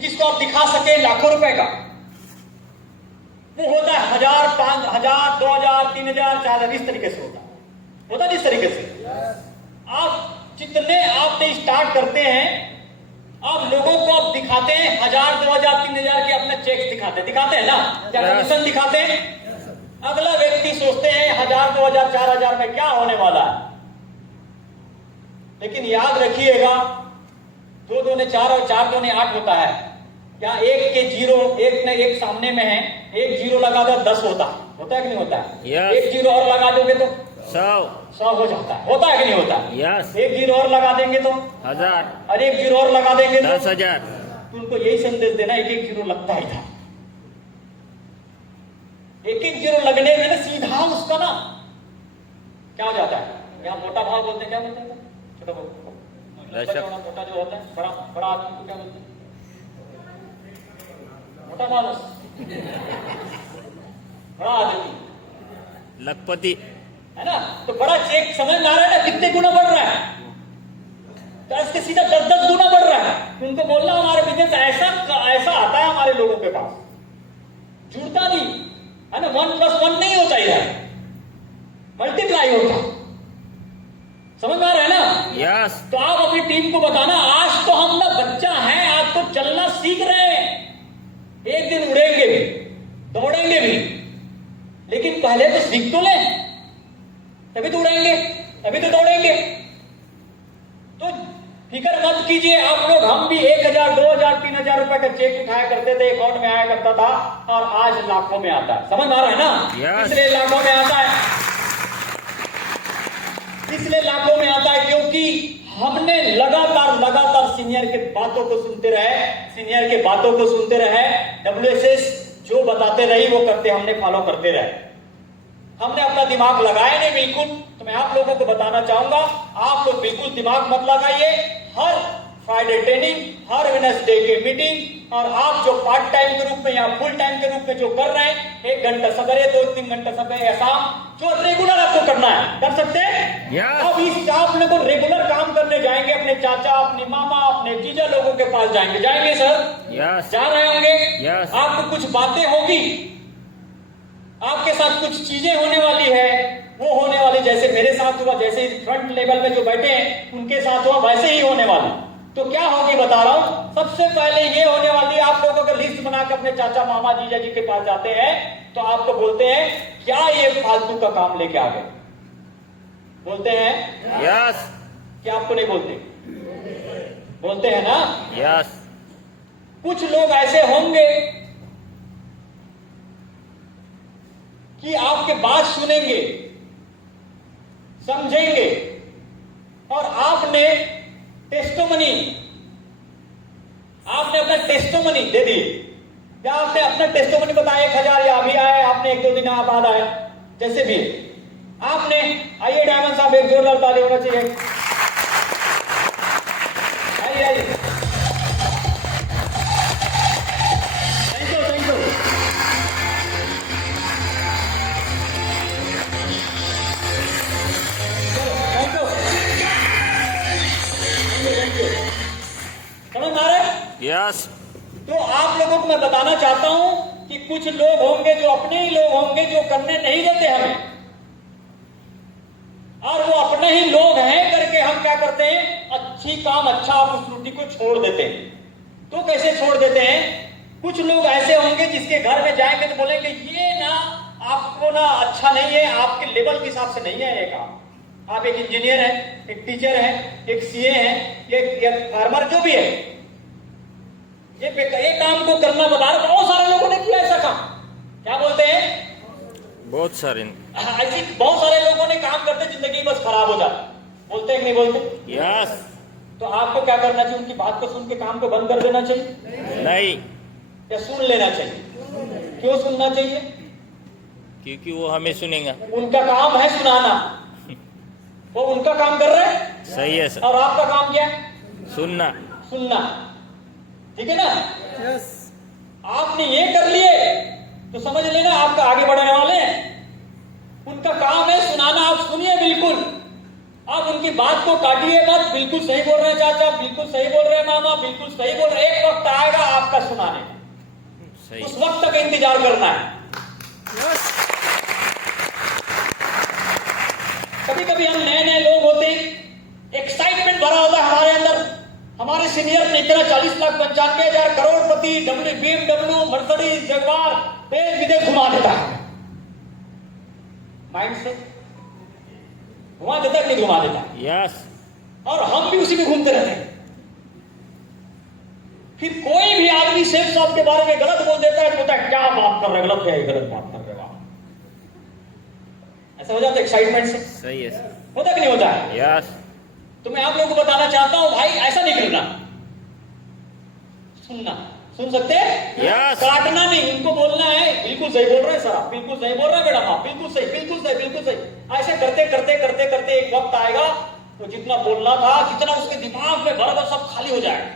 जिसको आप दिखा सके लाखों रुपए का, वो होता है 1000, 5000, 2000, 3000, 4000, इस तरीके से होता है जिस तरीके से आप जितने आपने स्टार्ट करते हैं, आप लोगों को आप दिखाते हैं 1000, 2000, 3000 के अपने चेक दिखाते हैं ना, क्या कमीशन दिखाते हैं। अगला व्यक्ति सोचते हैं 1000, 2000, 4000 में क्या होने वाला है। लेकिन याद रखिएगा, 2 दूने 4 और 4 दूने 8 होता है। क्या एक के जीरो, एक ने एक सामने में है, एक जीरो लगा दो 10 होता है कि नहीं होता है। एक जीरो और लगा दोगे तो 100 हो जाता है, होता है कि नहीं होता है। एक जीरो और लगा देंगे तो 1000, और एक जीरो और लगा देंगे तो 10,000। तो उनको यही संदेश देना, एक एक जीरो लगता ही था। एक एक जीरो लगने में ना सीधा उसका ना क्या हो जाता है, यहाँ मोटा भाव बोलते हैं, क्या बोलते हैं, छोटा भाव, मोटा जो होता है, बड़ा आदमी को क्या बोलते हैं, मोटा मानुस, बड़ा आदमी, लखपति है ना। तो बड़ा चेक समझ में आ रहा है ना, कितने गुना बढ़ रहा है, तो इसके सीधा 10-10 गुना बढ़ रहा है। उनको बोलना हमारे बिजनेस ऐसा आता है, हमारे लोगों के पास जुड़ता नहीं है ना, 1+1 नहीं होता, इधर मल्टीप्लाई होता। समझ में आ रहा है ना। यस। तो आप अपनी टीम को बताना, आज तो हम ना बच्चा हैं, आज तो चलना सीख रहे हैं, एक दिन उड़ेंगे भी, दौड़ेंगे भी, लेकिन पहले तो सीख तो लें, तभी तो उड़ेंगे, तभी तो दौड़ेंगे। तो फिक्र मत कीजिए आप लोग, हम भी 1000, 2000, 3000 रुपए का चेक उठाया करते थे, अकाउंट में आया करता था, और आज लाखों में आता है। समझ में आ रहा है ना। इसलिए लाखों में आता है, इसलिए लाखों में आता है क्योंकि हमने लगातार सीनियर के बातों को सुनते रहे, WSS जो बताते रही वो करते, हमने फॉलो करते रहे, हमने अपना दिमाग लगाया नहीं बिल्कुल। तो मैं आप लोगों को बताना चाहूंगा, आप लोग बिल्कुल दिमाग मत लगाइए। हर फ्राइडे ट्रेनिंग, हर वेडनेसडे की मीटिंग, और आप जो पार्ट टाइम के रूप में या फुल टाइम के रूप में जो कर रहे हैं, 1 घंटा सवेरे, 2-3 घंटा सवेरे या शाम, जो रेगुलर आपको करना है, कर सकते हैं। अब इस आप लोगों को रेगुलर काम करने जाएंगे, अपने चाचा, अपने मामा, अपने जीजा लोगों के पास जाएंगे सर, जा रहे होंगे। आपको कुछ बातें होगी, आपके साथ कुछ चीजें होने वाली है, वो होने वाली जैसे मेरे साथ हुआ, जैसे फ्रंट लेवल में जो बैठे हैं उनके साथ हुआ, वैसे ही होने वाली। तो क्या होगी बता रहा हूं, सबसे पहले ये होने वाली, आप लोग अगर लिस्ट बना के अपने चाचा, मामा, जीजा जी के पास जाते हैं तो आपको बोलते हैं, क्या ये फालतू का काम लेके आ गए, बोलते हैं यस। क्या आपको नहीं बोलते, बोलते हैं ना। यस। कुछ लोग ऐसे होंगे कि आपके बात सुनेंगे, समझेंगे, और आपने अपना टेस्टोमनी दे दी, या आपने अपना टेस्टोमनी बताया 1000, या अभी आए आपने 1-2 दिन बाद आए, जैसे भी आपने, आइए डायमंड साहब, एक जोरदार ताली होना चाहिए, आइए। Thank you. समझ आ रहा है। यस। तो आप लोगों को मैं बताना चाहता हूं कि कुछ लोग होंगे जो अपने ही लोग होंगे, जो करने नहीं देते हमें, और वो अपने ही लोग हैं करके हम क्या करते हैं, अच्छा अपॉर्चुनिटी को छोड़ देते हैं। तो कैसे छोड़ देते हैं, कुछ लोग ऐसे होंगे जिसके घर में जाएंगे तो बोलेंगे, ये ना आपको ना अच्छा नहीं है, आपके लेवल के हिसाब से नहीं है ये काम। आप एक इंजीनियर हैं, एक टीचर हैं, एक CA हैं, एक फार्मर, जो भी है, ये काम को करना बता रहे। बहुत सारे लोगों ने किया ऐसा काम, क्या बोलते हैं, बहुत सारे, ऐसे बहुत सारे लोगों ने काम करते जिंदगी बस खराब हो जाती, बोलते हैं कि नहीं बोलते। यस। तो आपको क्या करना चाहिए, उनकी बात को सुन के काम को बंद कर देना चाहिए, नहीं, या सुन लेना चाहिए। क्यों सुनना चाहिए, क्योंकि वो हमें सुनेगा, उनका काम है सुनाना, वो उनका काम कर रहे हैं, सही है सर, और आपका काम क्या है, सुनना। ठीक है ना। यस। आपने ये कर लिए तो समझ लेना आपका आगे बढ़ने वाले हैं। उनका काम है सुनाना, आप सुनिए बिल्कुल, आप उनकी बात को काटिए मत। बिल्कुल सही बोल रहे हैं चाचा, बिल्कुल सही बोल रहे हैं मामा, बिल्कुल सही बोल रहे हैं। एक वक्त आएगा आपका सुनाने का, सही उस वक्त तक इंतजार करना है। कभी कभी हम नए नए लोग होते, एक्साइटमेंट भरा होता है हमारे अंदर। हमारे सीनियर ने इतना 40 लाख 95,000 करोड़पति, BMW, मर्सिडीज, जगवार, देश विदेश घुमा देता है। माइंड से घुमा देता है कि नहीं घुमा देता? यस और हम भी उसी में घूमते रहते हैं। फिर कोई भी आदमी शेख साहब के बारे में गलत बोल देता है तो बोलता है क्या बात कर रहे, गलत है, गलत बात कर रहे हो। ऐसा हो जाता है एक्साइटमेंट से। सही है सर। होता कि नहीं होता है? यस तो मैं आप लोगों को बताना चाहता हूं भाई, ऐसा नहीं करना। सुनना, सुन सकते हैं? Yes. काटना नहीं, उनको बोलना है बिल्कुल सही बोल रहे हैं सर आप, बिल्कुल सही बोल रहे हैं मैडम आप, बिल्कुल सही, बिल्कुल सही, बिल्कुल सही। ऐसे करते करते करते करते एक वक्त आएगा तो जितना बोलना था, जितना उसके दिमाग में भरा था, सब खाली हो जाएगा।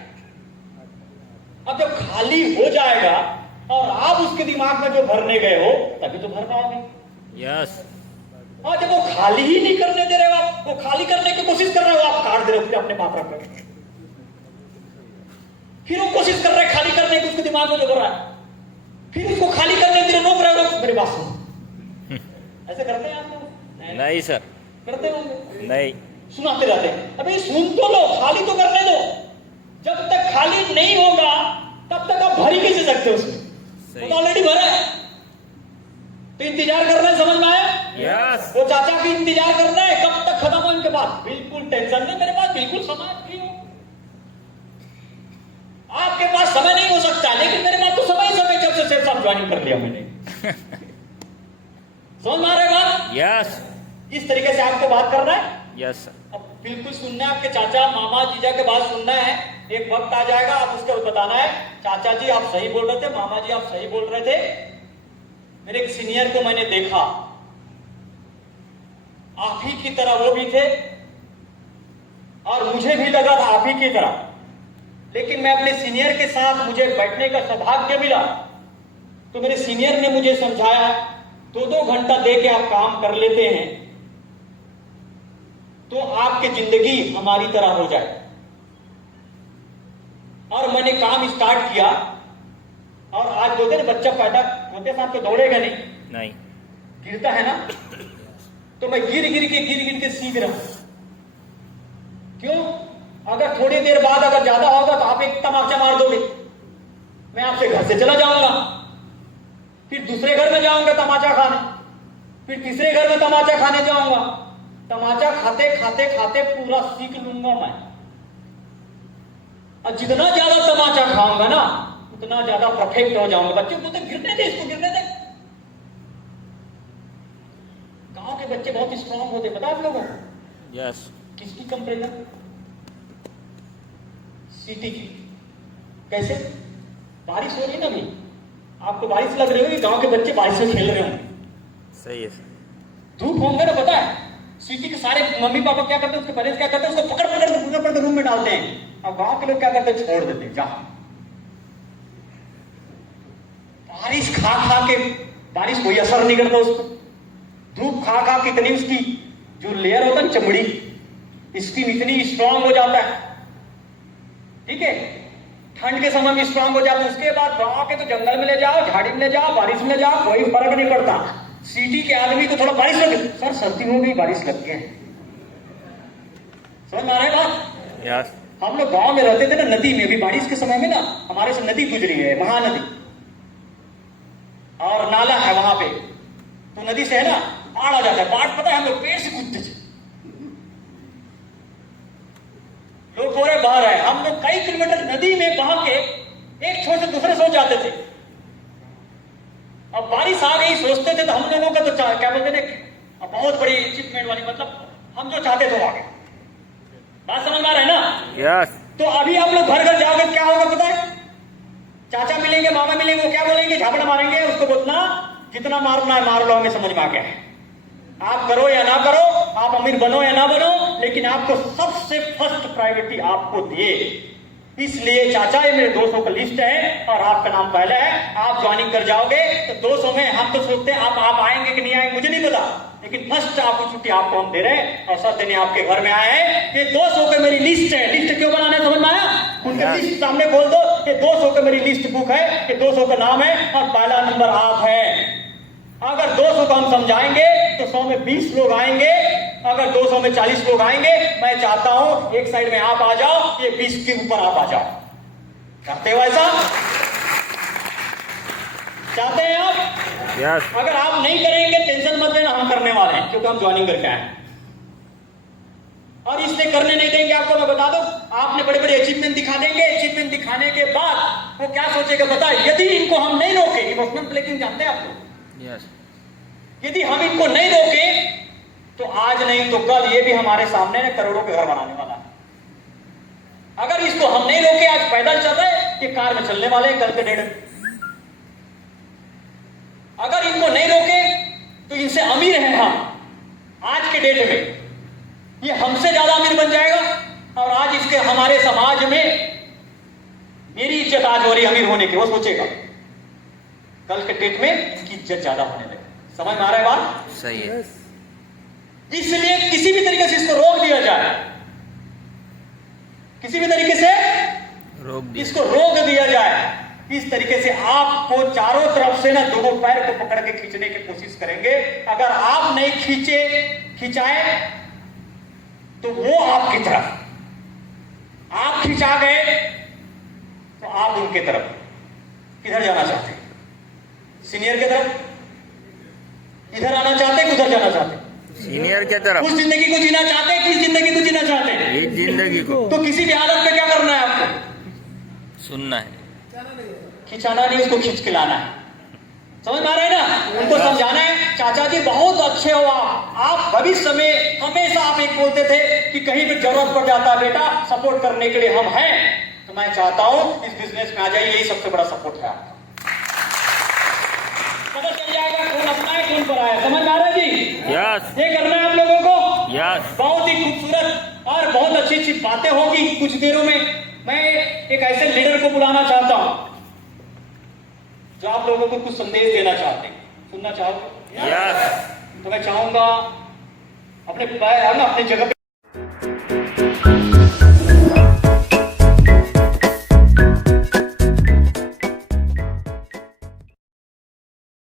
अब जब खाली हो जाएगा और आप उसके दिमाग में जो भरने गए हो तभी तो भर पाओगे। यस और जब वो खाली ही नहीं करने दे रहे हो आप, वो खाली करने की कोशिश कर रहे हो, आप काट दे रहे हो फिर अपने पात्र पर। फिर वो कोशिश कर रहे हैं खाली करने की, उसके दिमाग में जो भर रहा है, फिर उसको खाली करने के लिए रोक रहे हो। मेरी बात सुनो, ऐसे करते हैं आप लोग? नहीं सर, करते होंगे? नहीं। सुनाते रहते हैं। अबे सुन तो लो, खाली तो करने दो। जब तक खाली नहीं होगा तब तक आप भर ही नहीं सकते उसमें, वो तो ऑलरेडी भरा है। तो इंतजार करना है, समझ में आया? यस वो चाचा की इंतजार करना है कब तक खत्म हो इनके पास। बिल्कुल टेंशन नहीं, मेरे पास बिल्कुल समय फ्री हो। आपके पास समय नहीं हो सकता, लेकिन मेरे पास तो समय ही समय, जब से शेर साहब ज्वाइनिंग कर लिया मैंने। समझ में आ रहा है बात? यस इस तरीके से आपको बात करना है। Yes sir. अब बिल्कुल सुनना है, आपके चाचा मामा जीजा के बात सुनना है। एक वक्त आ जाएगा, आप उसके बताना है चाचा जी आप सही बोल रहे थे, मामा जी आप सही बोल रहे थे। मेरे एक सीनियर को मैंने देखा, आप ही की तरह वो भी थे और मुझे भी लगा था आप ही की तरह, लेकिन मैं अपने सीनियर के साथ, मुझे बैठने का सौभाग्य मिला तो मेरे सीनियर ने मुझे समझाया 2-2 घंटा दे के आप काम कर लेते हैं तो आपकी जिंदगी हमारी तरह हो जाए। और मैंने काम स्टार्ट किया और आज बोलते ना बच्चा पैदा होते साथ तो दौड़ेगा नहीं, गिरता है ना, तो मैं गिर गिर के सीख रहा हूं। क्यों? अगर थोड़ी देर बाद अगर ज्यादा होगा तो आप एक तमाचा मार दोगे, मैं आपसे घर से चला जाऊंगा, फिर दूसरे घर में जाऊंगा तमाचा खाने, फिर तीसरे घर में तमाचा खाने जाऊंगा। तमाचा खाते खाते खाते पूरा सीख लूंगा मैं। और जितना ज्यादा तमाचा खाऊंगा ना उतना ज्यादा परफेक्ट हो जाऊंगा। बच्चे बोलते गिरने दे, इसको गिरने दे। गांव के बच्चे बहुत स्ट्रांग होते, पता है आप लोगों को? यस किसकी कंपेरिजन? सिटी की। कैसे? बारिश हो रही ना अभी, आपको बारिश लग रही होगी, गांव के बच्चे बारिश में खेल रहे होंगे। सही है सर। धूप होंगे ना, पता है सिटी के सारे मम्मी पापा क्या करते हैं, उसके पेरेंट्स क्या करते हैं, उसको पकड़ पकड़ के रूम में डालते हैं। और गांव के लोग क्या करते हैं, छोड़ देते हैं, जा। बारिश खा खा के बारिश कोई असर नहीं करता उसको। धूप खा खा कितनी उसकी जो लेयर होता है चमड़ी, स्किन इतनी स्ट्रांग हो जाता है, ठीक है, ठंड के समय में स्ट्रांग हो जाता है। उसके बाद गांव के तो जंगल में ले जाओ, झाड़ी में ले जाओ, बारिश में ले जाओ, कोई फर्क नहीं पड़ता। सिटी के आदमी को थोड़ा बारिश लग गई, सर सर्दी हो गई, बारिश लग गई। समझ में आ रहा है बात? यस हम लोग गांव में रहते थे ना, नदी में भी बारिश के समय में ना हमारे से नदी गुजरी है, महानदी, और नाला है वहां पे, तो नदी से है ना बाढ़ आ जाता है। बाढ़ पता है हम लोग पेड़ से कूदते थे, लोग बोरे बाहर है, हम लोग कई किलोमीटर नदी में बहा के एक छोर से दूसरे सो जाते थे। अब बारिश आ गई सोचते थे तो हम लोगों का तो क्या बोलते थे, बहुत बड़ी अचीवमेंट वाली, मतलब हम जो चाहते थे वो आ गए। बात समझ में आ रहा है ना? यस तो अभी आप लोग घर घर जाओगे क्या होगा पता है? चाचा मिलेंगे, मामा मिलेंगे, वो क्या बोलेंगे, झापड़ा मारेंगे, उसको बोलना जितना मारना है मार लो, हमें समझ में आ गया है। आप करो या ना करो, आप अमीर बनो या ना बनो, लेकिन आपको सबसे फर्स्ट प्रायोरिटी आपको दिए। इसलिए चाचा ये मेरे 200 का लिस्ट है और आपका नाम पहले है, आप ज्वाइनिंग कर जाओगे तो 200 में हम तो सोचते हैं आप आएंगे कि नहीं आएंगे मुझे नहीं पता, लेकिन फर्स्ट आपको छुट्टी आपको हम दे रहे हैं और सब देने आपके घर में आए हैं। ये 200 के मेरी लिस्ट है। लिस्ट क्यों बनाने समझ में आया? उनके लिस्ट सामने खोल दो, ये 200 के मेरी लिस्ट बुक है, ये 200 का नाम है और पहला नंबर आप है। अगर 200 को हम समझाएंगे तो 100 में 20 लोग आएंगे, अगर 200 में 40 लोग आएंगे। मैं चाहता हूं एक साइड में आप आ जाओ, ये 20 के ऊपर आप आ जाओ। चाहते हो ऐसा? चाहते हैं आप? यस। अगर आप नहीं करेंगे टेंशन मत लेना, हम करने वाले हैं क्योंकि हम ज्वाइनिंग करके आए हैं और इसलिए करने नहीं देंगे आपको। मैं बता दूं, आपने बड़े बड़े अचीवमेंट दिखा देंगे, अचीवमेंट दिखाने के बाद वो क्या सोचेगा पता है? यदि इनको हम नहीं रोके, इमोशनल ब्रेकिंग जानते हैं आप लोग, यस। यदि हम इनको नहीं रोके तो आज नहीं तो कल ये भी हमारे सामने करोड़ों के घर बनाने वाला है। अगर इसको हम नहीं रोके, आज पैदल चल रहे, ये कार में चलने वाले हैं कल के डेट में। अगर इनको नहीं रोके तो इनसे अमीर हैं हम आज के डेट में, ये हमसे ज्यादा अमीर बन जाएगा और आज इसके हमारे समाज में मेरी इज्जत आज हो रही अमीर होने की, वो सोचेगा कल के डेट में इसकी इज्जत ज्यादा होने लगे। समझ में आ रहा है बात? सही है। इसलिए किसी भी तरीके से इसको रोक दिया जाए, किसी भी तरीके से इसको रोक दिया जाए। इस तरीके से आपको चारों तरफ से ना दोनों पैर को पकड़ के खींचने की कोशिश करेंगे। अगर आप नहीं खिंचाए तो वो आपकी तरफ, आप खिंचा गए तो आप उनके तरफ। किधर जाना चाहते हैं? सीनियर की तरफ? इधर आना चाहते हैं, उधर जाना चाहते हैं? सीनियर के तरफ। उस जिंदगी को जीना चाहते हैं, किस जिंदगी को जीना चाहते हैं? इस जिंदगी को। तो किसी भी हालत में क्या करना है आपको? सुनना है, खिंचाना नहीं, उसको खींच के लाना है। समझ में आ रहा है ना? उनको समझाना है चाचा जी बहुत अच्छे हो आप भविष्य में हमेशा आप एक बोलते थे कि कहीं भी जरूरत पड़ जाता है बेटा सपोर्ट करने के लिए हम हैं। तो मैं चाहता हूं इस बिजनेस में आ जाइए, यही सबसे बड़ा सपोर्ट है आपका। पता चल जाएगा कौन अपना है कौन पर आया। समझ में आ रहा है जी? यस। ये करना है आप लोगों को। यस। बहुत ही खूबसूरत और बहुत अच्छी अच्छी बातें होगी कुछ देरों में। मैं एक ऐसे लीडर को बुलाना चाहता हूं जो आप लोगों को कुछ संदेश देना चाहते हैं। सुनना चाहोगे? यस। तो मैं चाहूंगा अपने जगह पे